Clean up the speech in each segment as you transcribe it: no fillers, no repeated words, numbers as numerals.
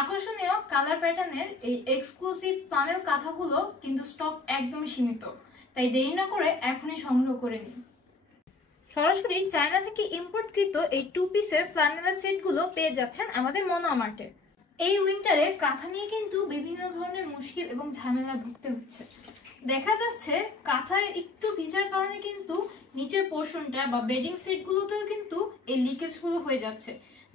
আকর্ষণীয় কালার প্যাটার্নের এই এক্সক্লুসিভ ফ্লানেল কাঁথাগুলো কিন্তু স্টক একদম সীমিত, তাই দেরি না করে এখনই সংগ্রহ করে নিন। সরাসরি চায়না থেকে ইম্পোর্টকৃত এই 2 পিসের ফ্লানেলের সেটগুলো পেয়ে যাচ্ছেন আমাদের মনোয়া মার্টে। এই উইন্টারে কাঁথা নিয়ে কিন্তু বিভিন্ন ধরনের মুশকিল এবং ঝামেলা ভুগতে হচ্ছে। দেখা যাচ্ছে কাঁথায় একটু ভিজার কারণে কিন্তু নিচের পোর্শনটা বা বেডিং সেটগুলোতেও কিন্তু এই লিকেজগুলো হয়ে যাচ্ছে,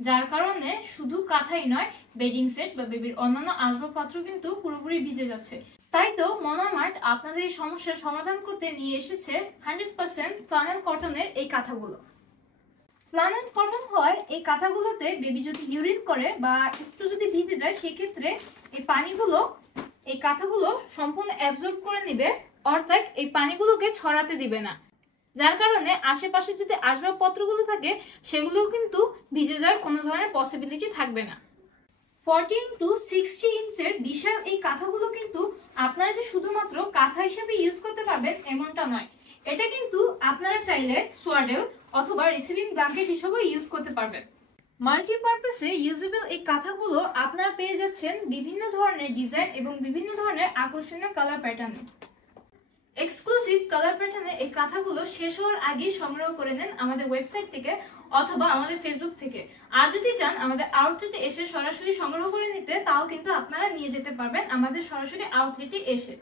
যার কারণে শুধু কাঁথাই নয়, বেডিং সেট বা বেবির অন্যান্য আসবাবপত্র কিন্তু পুরোপুরি ভিজে যাচ্ছে। তাই তো মনোয়া মার্ট আপনাদের এই সমস্যার সমাধান করতে নিয়ে এসেছে 100% ফ্লানেল কটনের এই কাঁথাগুলো। ফ্লানেল কটন হয় এই কাঁথাগুলোতে বেবি যদি ইউরিন করে বা একটু যদি ভিজে যায়, সেক্ষেত্রে এই পানিগুলো এই কাঁথাগুলো সম্পূর্ণ অ্যাবজর্ব করে নেবে, অর্থাৎ এই পানিগুলোকে ছড়াতে দিবে না, যার কারণে আশেপাশে যদি আসবাবপত্রগুলো থাকে সেগুলোও কিন্তু ভিজে যাওয়ার কোনো ধরনের পসিবিলিটি থাকবে না। 14 to 60 ইঞ্চের বিশাল এই কাঁথাগুলো কিন্তু আপনারা যে শুধুমাত্র কাঁথা হিসেবে ইউজ করতে পারবেন এমনটা নয়, এটা কিন্তু আপনারা চাইলে সোয়াডেল অথবা রিসিভিং ব্ল্যাঙ্কেট হিসেবেও ইউজ করতে পারবেন। মাল্টিপারপাসে ইউজেবল এই কাঁথাগুলো আপনারা পেয়ে যাচ্ছেন বিভিন্ন ধরনের ডিজাইন এবং বিভিন্ন ধরনের আকর্ষণীয় কালার প্যাটার্ন। এক্সক্লুসিভ কালার প্যাটার্নে এই কাঁথাগুলো শেষ হওয়ার আগেই সংগ্রহ করে নেন আমাদের ওয়েবসাইট থেকে অথবা আমাদের ফেসবুক থেকে। আর যদি চান আমাদের আউটলেটে এসে সরাসরি সংগ্রহ করে নিতে, তাও কিন্তু আপনারা নিয়ে যেতে পারবেন আমাদের সরাসরি আউটলেটে এসে।